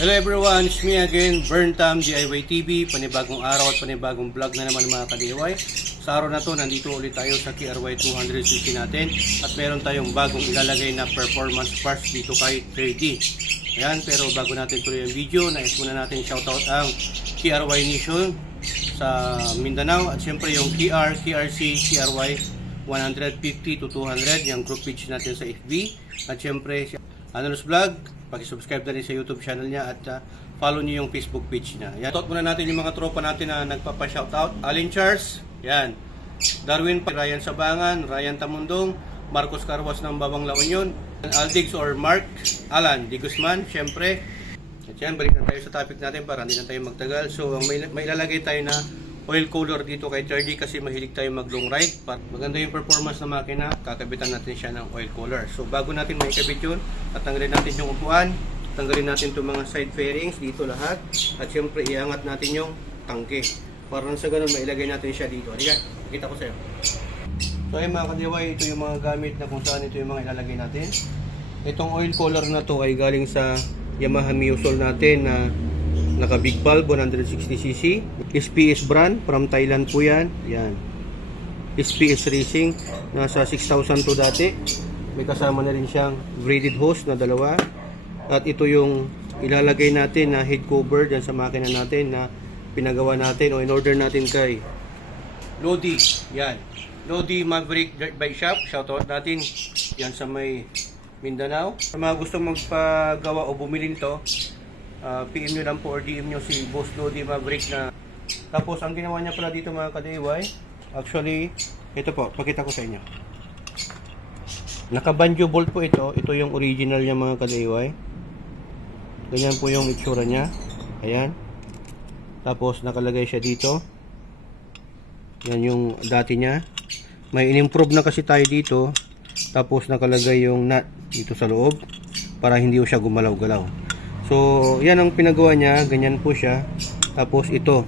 Hello everyone, it's me again, Burntam DIY TV. Panibagong araw at panibagong vlog na naman mga ka-DIY. Sa araw na to, nandito ulit tayo sa KRY 200cc natin at meron tayong bagong ilalagay na performance parts dito kay 3D. Ayan, pero bago natin tuloy ang video, nais muna natin shoutout ang KRY Nation sa Mindanao at syempre yung KRC, KRY 150 to 200, yung group page natin sa FB at syempre Anolos Vlog. Paki-subscribe na rin sa YouTube channel niya at follow niyo yung Facebook page niya. Yan. Shoutout muna natin yung mga tropa natin na nagpapa-shoutout. Alin Charles, yan. Darwin, Ryan Sabangan, Ryan Tamundong, Marcos Carwas ng Bawang La Union, Aldix or Mark, Alan Di Guzman, syempre. At yan, balik na tayo sa topic natin para hindi na tayo magtagal. So, may ilalagay tayo na oil cooler dito kay 3D kasi mahilig tayo mag long ride. Maganda yung performance ng makina, kakabitan natin siya ng oil cooler. So bago natin maikabit yun, at tanggalin natin yung upuan, tanggalin natin itong mga side fairings dito lahat, at syempre iangat natin yung tangke. Para sa ganun mailagay natin siya dito. Halika, kita ko sa'yo. So ayun mga ka-DIY, ito yung mga gamit na kung saan ito yung mga ilalagay natin. Itong oil cooler na to ay galing sa Yamaha Miosol natin na naka big valve 160cc, SPS brand from Thailand po yan. Yan, SPS Racing, nasa 6,000 to dati. May kasama na rin siyang braided hose na dalawa. At ito yung ilalagay natin na head cover dyan sa makina natin na pinagawa natin o in order natin kay Lodi. Yan, Lodi Maverick Dirt Bike Shop, shoutout natin yan sa may Mindanao. Sa mga gustong magpagawa o bumili nito, PM nyo lang po or DM nyo si Boss Lodi Maverick na. Tapos ang ginawa niya pala dito mga ka-DIY, actually ito po, pakita ko sa inyo. Naka banjo bolt po ito. Ito yung original niya mga ka-DIY. Ganyan po yung itsura niya. Ayan. Tapos nakalagay siya dito. Yan yung dati niya. May in-improve na kasi tayo dito. Tapos nakalagay yung nut dito sa loob para hindi siya gumalaw-galaw. So, yan ang pinagawa niya, ganyan po siya. Tapos ito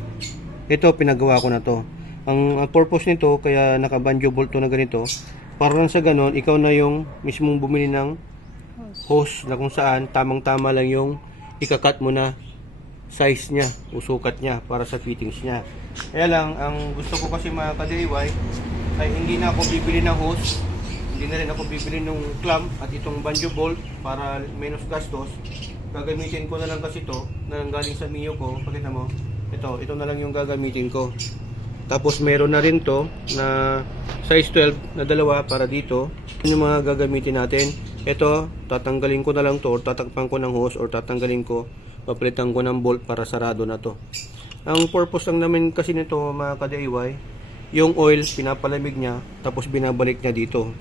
pinagawa ko na to. Ang purpose nito, kaya naka-banjo bolt to na ganito, para lang sa ganon, ikaw na yung mismong bumili ng hose na kung saan tamang-tama lang yung ikakat mo na size niya, usukat niya para sa fittings niya. Kaya lang, ang gusto ko kasi mga ka-DIY ay hindi na ako bibili ng hose, hindi na rin ako bibili ng clamp at itong banjo bolt para menos gastos. Gagamitin ko na lang kasi ito na galing sa Mio ko. Pakita mo, ito na lang yung gagamitin ko. Tapos meron na rin to na size 12 na dalawa para dito. Yung mga gagamitin natin, ito tatanggalin ko na lang to or tatakpan ko ng hose or tatanggalin ko, papalitan ko ng bolt para sarado na to. Ang purpose lang namin kasi nito mga ka-DIY, yung oil pinapalamig niya tapos binabalik niya dito.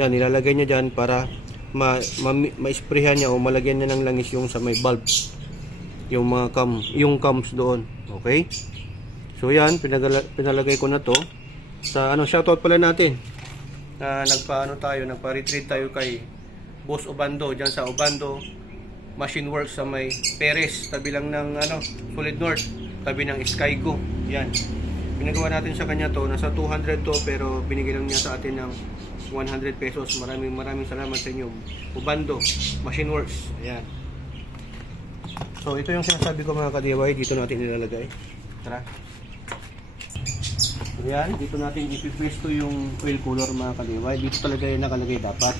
Yan nilalagay niya dyan para ma-sprayhan niya o malagyan niya ng langis yung sa may valve, yung mga cams doon. Okay, so yan, pinalagay ko na to sa shoutout pala natin na nagpa-retreat tayo kay Boss Obando dyan sa Obando Machine Works sa may Perez, tabi lang ng Solid North, tabi ng Skygo. Yan, pinagawa natin sa kanya to, nasa 200 to pero binigay lang niya sa atin ng 100 pesos. Maraming salamat sa inyo, Ubando Machine Works. Ayan. So ito yung sinasabi ko mga ka-DIY, dito natin nilalagay. Tara. Ayan, dito natin ipipwesto yung oil cooler mga ka-DIY. Dito talaga yung nakalagay dapat.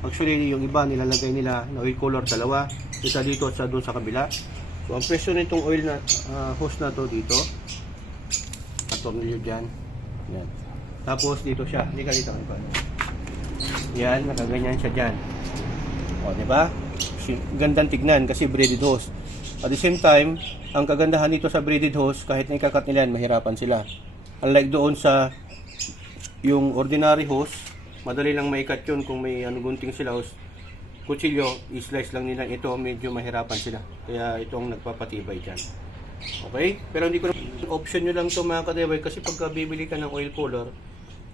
Actually yung iba nilalagay nila na oil cooler dalawa, isa dito at doon sa kabila. So ang pwesto nitong oil na hose na to dito. Patong nyo dyan. Ayan. Tapos dito siya, hindi ka dito yan, nakaganyan siya dyan. O, diba? Gandang tignan kasi braided hose. At the same time, ang kagandahan dito sa braided hose, kahit na ikakat nila yan, mahirapan sila. Unlike doon sa yung ordinary hose, madali lang maikat yun kung may gunting sila hose. Kutsilyo, i-slice lang nila ito, medyo mahirapan sila. Kaya ito ang nagpapatibay dyan. Okay? Pero hindi ko option nyo lang ito mga ka-DIY kasi pagka bibili ka ng oil cooler,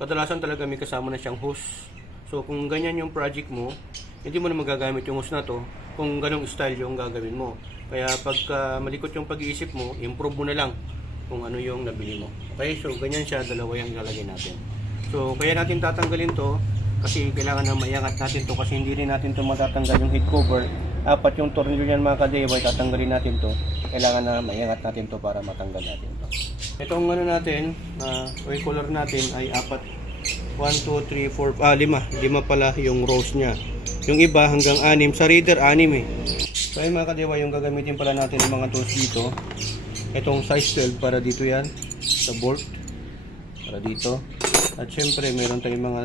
kadalasan talaga may kasama na siyang hose. So kung ganyan yung project mo, hindi mo na magagamit yung hose na to kung ganong style yung gagawin mo. Kaya pagka malikot yung pag-iisip mo, improve mo na lang kung ano yung nabili mo. Okay, so ganyan siya, dalawa yung ilalagay natin. So kaya natin tatanggalin to kasi kailangan na maiangat natin to kasi hindi rin natin to matatanggal yung head cover apat yung tornilyo niyan mga ka-DIY, tatanggalin natin to. Kailangan na maiangat natin to para matanggal natin to. Itong ano natin, oil cooler natin ay apat. 1, 2, 3, 4, 5. 5 pala yung rows niya. Yung iba hanggang 6. Sa reader, 6 eh. So ayun mga ka-DIY, yung gagamitin pala natin ng mga tools dito. Itong size 12 para dito yan. Sa bolt. Para dito. At syempre, meron tayong mga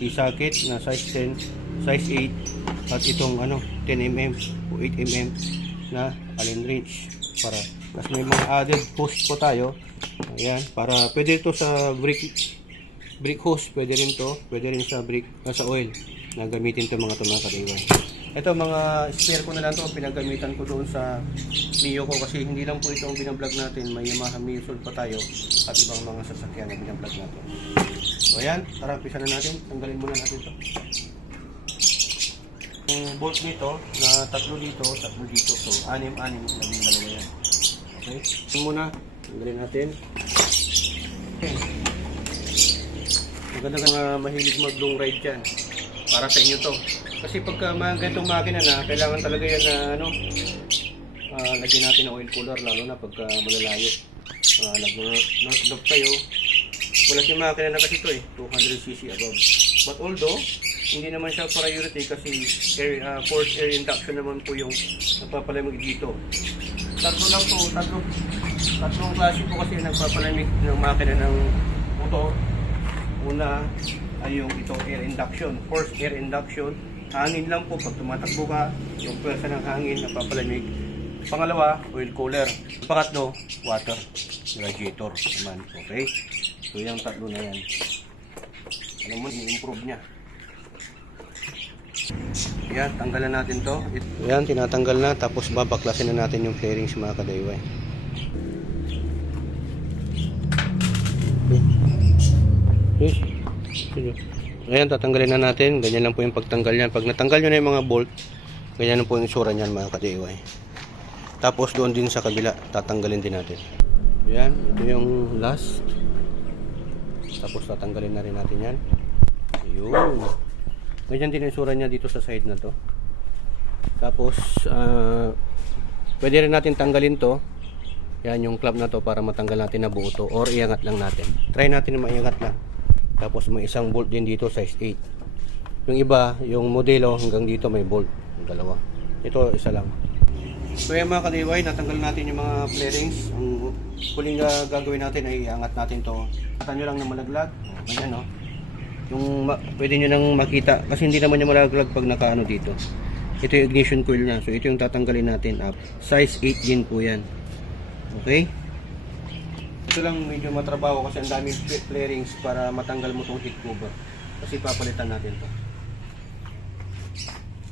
T-socket na size 10, size 8. At itong 10mm o 8mm na Allen wrench. Para, kasi may mga added post po tayo. Ayan, para pwede ito sa brick hose, pwede rin to, pwede rin sa sa oil na gamitin to mga ka-DIY. Ito mga spare ko na lang to, pinagamitan ko doon sa Mio ko kasi hindi lang po ito ang binablog natin, may Yamaha Mio Soul pa tayo at ibang mga sasakyan na binablog natin. So ayan, tara, umpisa na natin, tanggalin muna natin to. Yung bolt nito na tatlo dito, so 6, 6, labing dalawa yan. Okay, ito muna, tanggalin natin. Okay. Maganda nga mahilig mag long ride dyan. Para sa inyo to. Kasi pagka mga ganitong makina na, kailangan talaga yan na lagyan natin ng oil cooler, lalo na pagka malalayo. Nag-north loop tayo. Walang yung makina na kasi ito 200cc above. But although, hindi naman siya priority kasi forced air induction naman po yung nagpapalamig dito. Tatlo lang po, tatlong klase po kasi nagpapalamig ng makina ng motor. Una ay yung itong air induction, forced air induction. Hangin lang po pag tumatakbo ka, yung pwersa ng hangin na papalamig. Pangalawa, oil cooler. Pangatlo, water radiator naman. Okay? So yung tatlo na yan. Alam mo, i-improve niya. Yan, tanggalan natin to. Yan, tinatanggal na. Tapos babaklasin na natin yung fairings mga ka-DIY. Ayan, tatanggalin na natin. Ganyan lang po yung pagtanggal yan. Pag natanggal nyo na yung mga bolt, ganyan lang po yung itsura nyan mga ka-DIY. Tapos doon din sa kabila, tatanggalin din natin. Ayan, ito yung last. Tapos tatanggalin na rin natin yan. Ayun. Ganyan din yung itsura nya dito sa side na to. Tapos pwede rin natin tanggalin to. Yan yung club na to para matanggal natin na buo to. Or iangat lang natin. Try natin na maiangat lang. Tapos may isang bolt din dito, size 8. Yung iba, yung modelo hanggang dito may bolt. Yung dalawa. Ito, isa lang. So yan mga ka-DIY, natanggal natin yung mga flarings. Ang huling gagawin natin ay iangat natin to. Kata nyo lang na malaglag. Ganyan, no? Yung pwede nyo nang makita. Kasi hindi naman yung malaglag pag nakaano dito. Ito yung ignition coil nya. So ito yung tatanggalin natin. Size 8 din po yan. Okay? Ito lang medyo matrabaho kasi ang daming flarings para matanggal mo itong heat cover. Kasi papalitan natin to.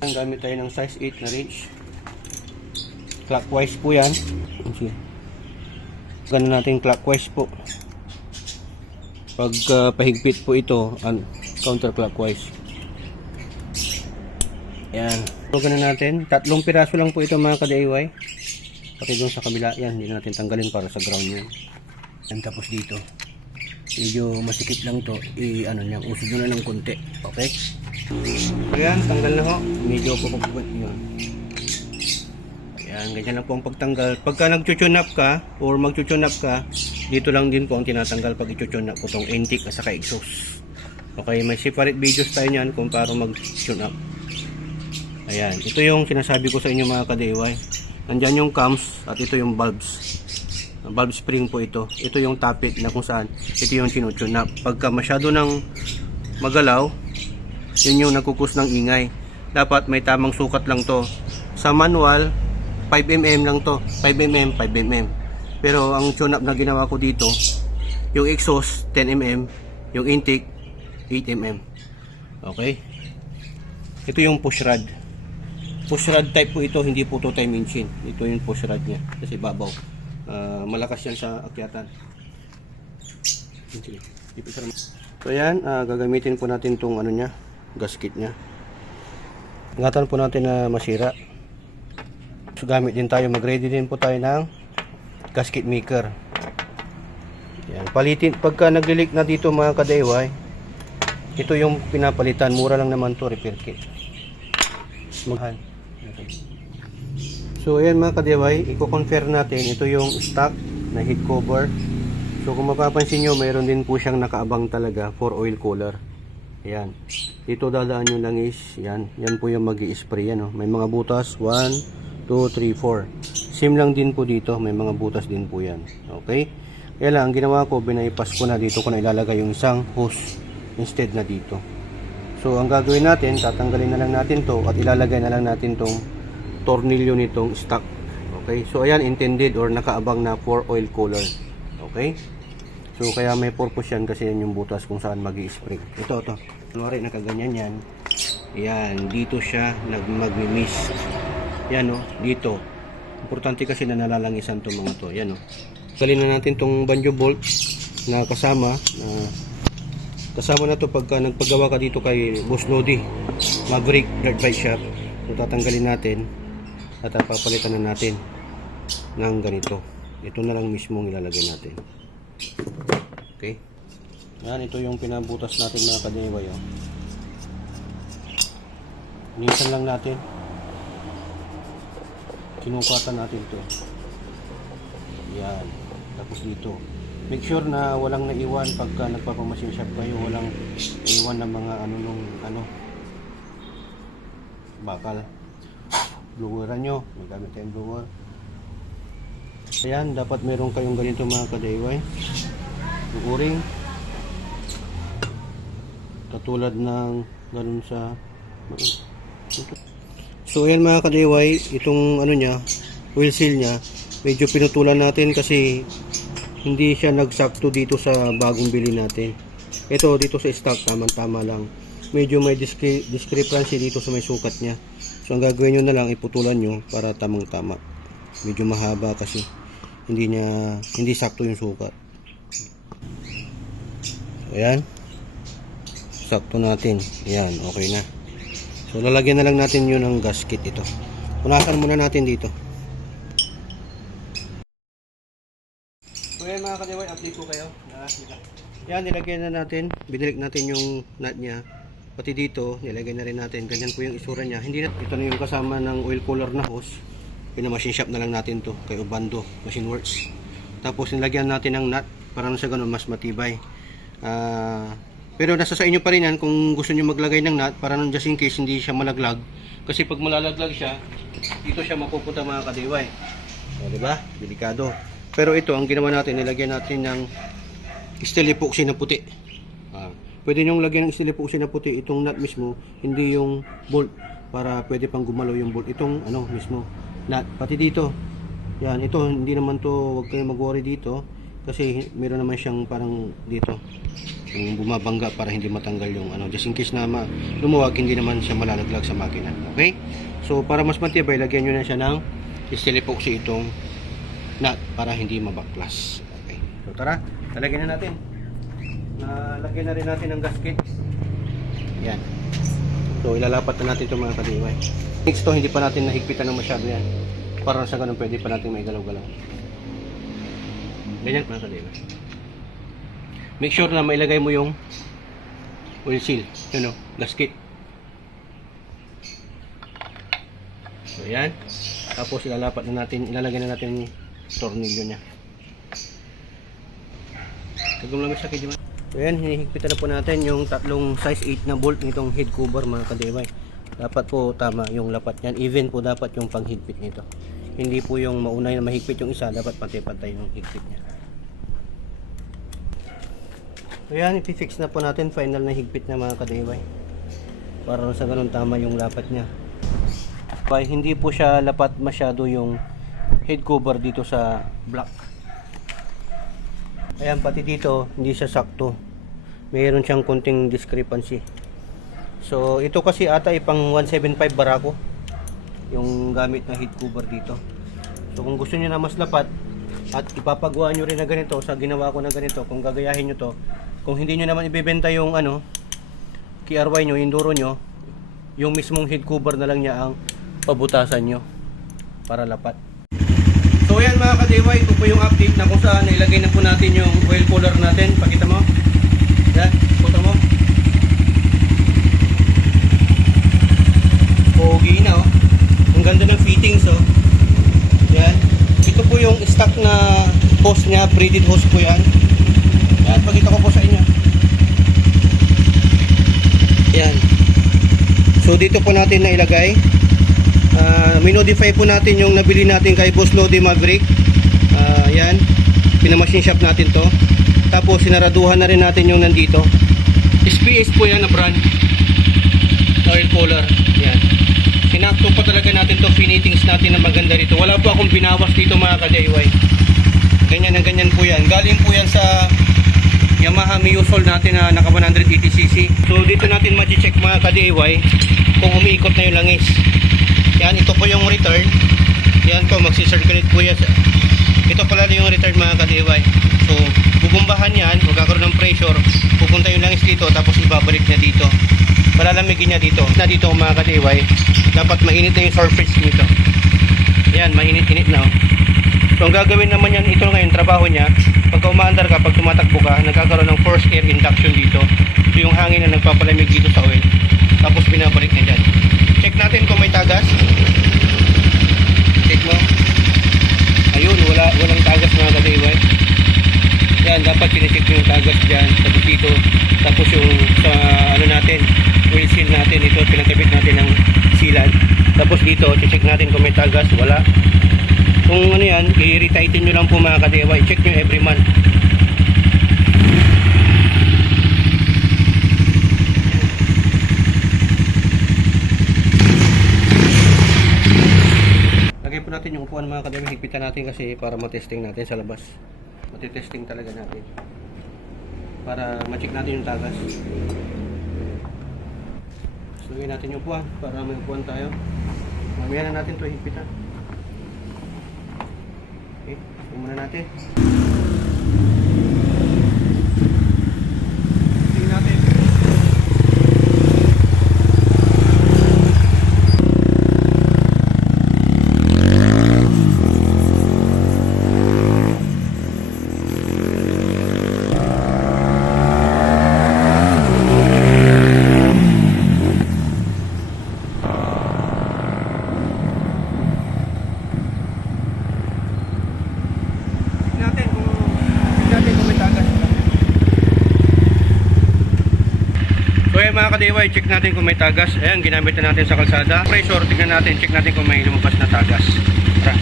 Ang gamit tayo ng size 8 na wrench. Clockwise po yan. Ganun natin clockwise po. Pag pahigpit po ito, counterclockwise. Yan. So ganun natin. 3 piraso lang po ito mga ka-DIY. Pati doon sa kabila. Yan. Hindi natin tanggalin para sa ground yan. And tapos dito. Medyo masikip lang to. Usod na ng konti. Okay? Ayan. Tanggal na ho. Medyo pupupupot yun. Ayan, ganyan lang po ang pagtanggal. Pagka nag-tune up ka or mag-tune up ka, dito lang din po ang tinatanggal pag i-tune up po itong intake at saka exhaust. Okay, may separate videos tayo niyan kung paano mag-tune up. Ayan, ito yung sinasabi ko sa inyo mga ka-DIY. Nandyan yung cams at ito yung bulbs. Bulb spring po ito. Ito yung topic na kung saan ito yung tune up. Pagka masyado ng magalaw, yun yung nagkukus ng ingay. Dapat may tamang sukat lang to. Sa manual, 5mm lang to. 5mm, 5mm. Pero ang tune up na ginawa ko dito, yung exhaust 10mm, yung intake 8mm. Okay? Ito yung push rod. Push rod type po ito, hindi po to time engine. Ito yung push rod nya kasi babaw. Malakas yan sa akyatan. So yan, gagamitin po natin tong nya, gasket nya. Ingatan po natin na masira. So, gamit din tayo, mag-ready din po tayo ng gasket maker. Yan, palitin pagka nag-leak na dito mga ka-DIY. Ito yung pinapalitan, mura lang naman to, repair kit. Maghan. So ayan mga ka-DIY, i-confirm natin, ito yung stock na heat cover. So kung mapapansin nyo, mayroon din po siyang nakaabang talaga for oil cooler. Ayan, dito dadaan yung langis. Yan po yung mag-i-spray yan, oh. May mga butas, 1, 2, 3, 4. Same lang din po dito, may mga butas din po yan. Okay, kaya lang ang ginawa ko, binaypas ko na dito ko na ilalagay yung isang hose instead na dito. So ang gagawin natin, tatanggalin na lang natin to at ilalagay na lang natin tong tornilyo nitong stock. Okay, so ayan, intended or nakaabang na for oil cooler. Okay, so kaya may purpose yan kasi yan yung butas kung saan mag-i-spray. Ito, kunwari nakaganyan yan. Ayan, dito siya mag-mist. Yan o, dito. Importante kasi na nalalangisan itong mga to. Yan o. Galin na natin itong banjo bolt na kasama. Kasama na to pagka nagpagawa ka dito kay Boss Nodi Maverick Dirt Bike Shop. So tatanggalin natin at papalitan na natin ng ganito. Ito na lang mismo ilalagay natin. Okay, yan, ito yung pinabutas natin mga ka-DIY, oh. Nisan lang natin, kinukatan natin to. Yan, tapos dito make sure na walang naiwan pagka nagpapamachine shop kayo, walang naiwan ng mga bakal. Bloweran nyo, magamit tayong blower. Ayan, dapat meron kayong ganito mga ka-DIY, yung o-ring katulad ng ganun sa. So ayan mga ka-DIY, itong niya, oil seal nya, medyo pinutulan natin kasi hindi siya nagsakto dito sa bagong bili natin. Ito dito sa stock, tama-tama lang. Medyo may discrepancy dito sa may sukat nya. So ang gagawin nyo na lang, iputulan nyo para tamang-tama. Medyo mahaba kasi hindi sakto yung sukat. So ayan, sakto natin. Ayan, okay na. So lalagyan na lang natin yun ng gasket ito. Punasan muna natin dito. So ayan mga ka-DIY, update ko kayo. Yan, nilagyan na natin. Binilik natin yung nut nya. Pati dito, nilagay na rin natin. Ganyan po yung isura nya. Ito na yung kasama ng oil cooler na hose. Pinamachine shop na lang natin to kay Obando Machine Works. Tapos nilagyan natin ng nut para sa ganun mas matibay. Pero nasa sa inyo pa rin yan kung gusto nyo maglagay ng nut para just in case hindi siya malaglag. Kasi pag malalaglag siya, dito siya mapupunta mga ka-DIY. O, diba? Delikado. Pero ito, ang ginawa natin, nilagyan natin ng steel epoxy na puti. Pwede nyong lagyan ng steel epoxy na puti itong nut mismo, hindi yung bolt, para pwede pang gumalaw yung bolt. Itong mismo nut, pati dito. Yan, ito hindi naman to, wag kayong mag-worry dito kasi meron naman siyang parang dito yung bumabangga para hindi matanggal yung just in case na lumuwag, hindi naman siya malalaglag sa makina. Okay, so para mas matibay, lagyan nyo na siya ng steel epoxy itong nut para hindi mabaklas. Okay, so tara, lalagyan na natin. Lagyan na rin natin ng gasket. Yan, so ilalapat na natin ito mga ka-DIY. Next to, hindi pa natin nahigpitan ng masyado yan para sa ganun pwede pa natin may galaw-galaw. Ganyan mga ka-DIY. Make sure na mailagay mo yung oil seal, gasket. So yan, tapos ilalapat na natin, ilalagay na natin yung tornilyo nya. Kagum lang sa kidyo. So yan, hinihigpitan na po natin yung tatlong size 8 na bolt nitong head cover mga ka-DIY. Dapat po tama yung lapat niyan, even po dapat yung panghigpit nito. Hindi po yung maunay na mahigpit yung isa, dapat pantay-pantay yung higpit niya. So yan, ipifix na po natin, final na higpit na mga ka-DIY. Para sa ganun tama yung lapat niya. Hindi po siya lapat masyado yung head cover dito sa block. Ayan, pati dito hindi siya sakto, mayroon siyang konting discrepancy. So ito kasi ata pang 175 barako yung gamit na head cover dito. So kung gusto niyo na mas lapat at ipapagawa nyo rin na ganito, sa ginawa ko na ganito, kung gagayahin nyo to, kung hindi nyo naman ibebenta yung KRY nyo, yung duro nyo, yung mismong head cover na lang niya ang pabutasan nyo para lapat. So yan mga ka-DIY, ito po yung update na kung saan ilagay na po natin yung oil cooler natin. Pakita mo. Yan, puta mo. Pogi na, oh. Ang ganda ng fittings, oh. stock na hose niya, braided hose po yan. Yan, pakita ko po sa inyo. Yan. So dito po natin na ilagay. Minodify po natin yung nabili natin kay Boss Lodi Maverick. Yan. Pinamachine shop natin to. Tapos sinaraduhan na rin natin yung nandito. SPS po yan na brand. Oil cooler. Yan. Sinakto pa talaga natin to. Finitings natin na maganda rito. Wala po akong binawas dito mga ka-DIY. Ganyan na ganyan po yan. Galing po yan sa Yamaha Miusol natin na naka 180cc. So dito natin ma-check mga ka-DIY kung umiikot na yung langis. Yan, ito po yung return. Yan po, magsi-circulate po yan. Ito pala yung return mga ka-DIY. So, bubumbahan yan, magkakaroon ng pressure, pupunta yung langis dito, tapos ibabalik niya dito. Palalamigin niya dito. Na dito mga ka-DIY, dapat mainit na yung surface nito. Yan, mainit-init na. So, ang gagawin naman yan, ito ngayon, trabaho niya. Pagka umaandar ka, pag tumatakbo ka, nagkakaroon ng forced air induction dito. So, yung hangin na nagpapalamig dito sa oil. Tapos binabalik niya dyan. Check natin kung may tagas. Check mo. Ayun, walang tagas mga ka-DIY. Yan, dapat sinecheck mo yung tagas dyan sa dito. Tapos yung sa ano natin, oil seal natin, ito pinakabit natin ng sealant. Tapos dito, check natin kung may tagas, wala. Kung ano yan, i-retighten nyo lang po mga ka-DIY. Check nyo every month. Lagay po natin yung upuan mga ka-DIY. Higpitan natin kasi para matesting natin sa labas. Matitesting talaga natin. Para ma-check natin yung tagas. So, lagay natin yung upuan para may upuan tayo. Mamaya na natin ito higpitan. Okay, ito muna natin. Tingnan natin. Mga ka-DIY, check natin kung may tagas. Ayan, ginamit na natin sa kalsada. Pressure, tignan natin, check natin kung may lumabas na tagas. Tara.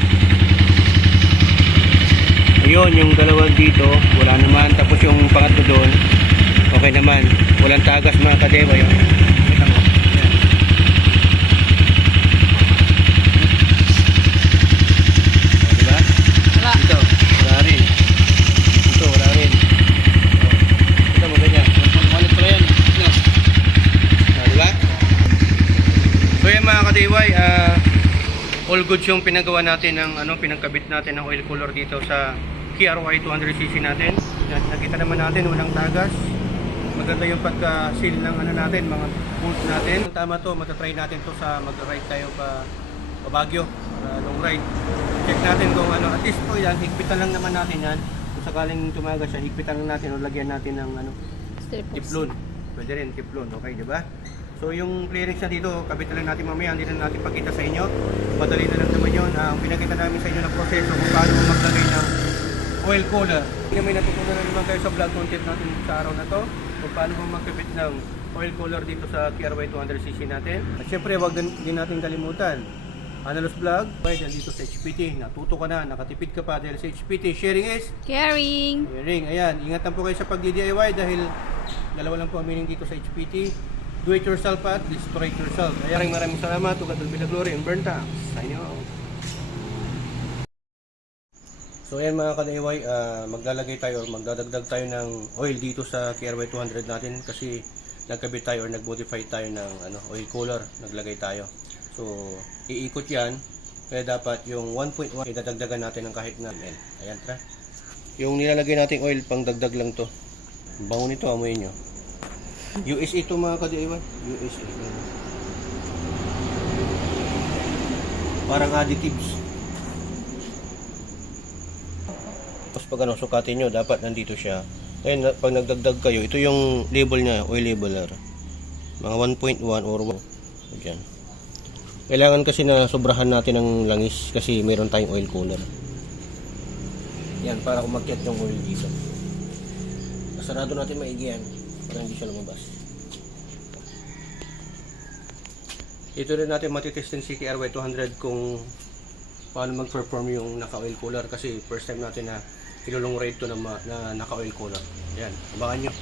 Ayun, yung dalawang dito, wala naman. Tapos yung pangatlo doon, okay naman. Walang tagas mga ka-DIY. Kita mo. Ayan. O, diba? Wala. Dito, wala rin. Dito, wala rin. O, kita mo ganyan. Malit pa yan. So yan mga ka-DIY, all goods yung pinagawa natin ng pinagkabit natin ng oil cooler dito sa KRY 200cc natin. Yan, nakita naman natin walang tagas. Maganda yung pagka-seal ng natin, mga bolt natin. Tama to, matatry natin to sa mag-ride tayo pa Baguio, long ride. Check natin kung at least po yan, higpitan lang naman natin yan. Kung sakaling tumagas siya, higpitan lang natin o lagyan natin ng tiplon. Pwede rin tiplon, okay, di ba? So yung clearance na dito, kabit na lang natin mamaya, hindi na natin pakita sa inyo. Madali na lang naman yun. Ang pinakita namin sa inyo ng proseso kung paano maglagay ng oil cooler. Kaya may natutunan na naman kayo sa vlog content natin sa araw na to kung paano magkabit ng oil cooler dito sa KRY 200cc natin. At syempre, huwag din natin kalimutan. Analos Vlog, dahil dito sa HPT, natuto ka na, nakatipid ka pa dahil sa HPT, sharing is caring. Sharing, ayan, ingatan po kayo sa pag-DIY dahil dalawa lang po ang meaning dito sa HPT. Do it yourself at destroy it yourself. Maraming salamat. Tugat ng Glory and Burn Tax. Sign out. So ayan mga ka-DIY, maglalagay tayo or magdadagdag tayo ng oil dito sa KRY 200 natin kasi nagkabit tayo or nag-modify tayo ng oil cooler. Naglagay tayo. So iikot yan. Kaya dapat yung 1.1 idadagdagan natin ng kahit na ml. Ayan, tara. Yung nilalagay nating oil, pang dagdag lang to. Bango nito, amoy nyo. USA ito mga ka-DIY. USA. Parang additives. Tapos pag sukatin nyo, dapat nandito siya. Ngayon, pag nagdagdag kayo, ito yung label niya, oil labeler. Mga 1.1 or 1. Diyan. Kailangan kasi na sobrahan natin ng langis kasi mayroon tayong oil cooler. Yan, para umakyat yung oil dito. Sarado natin maigi yan para hindi siya lumabas. Ito rin natin matitestin si KRY 200 kung paano mag-perform yung naka-oil cooler kasi first time natin na ilulong rate to na naka-oil cooler. Yan, abangan nyo.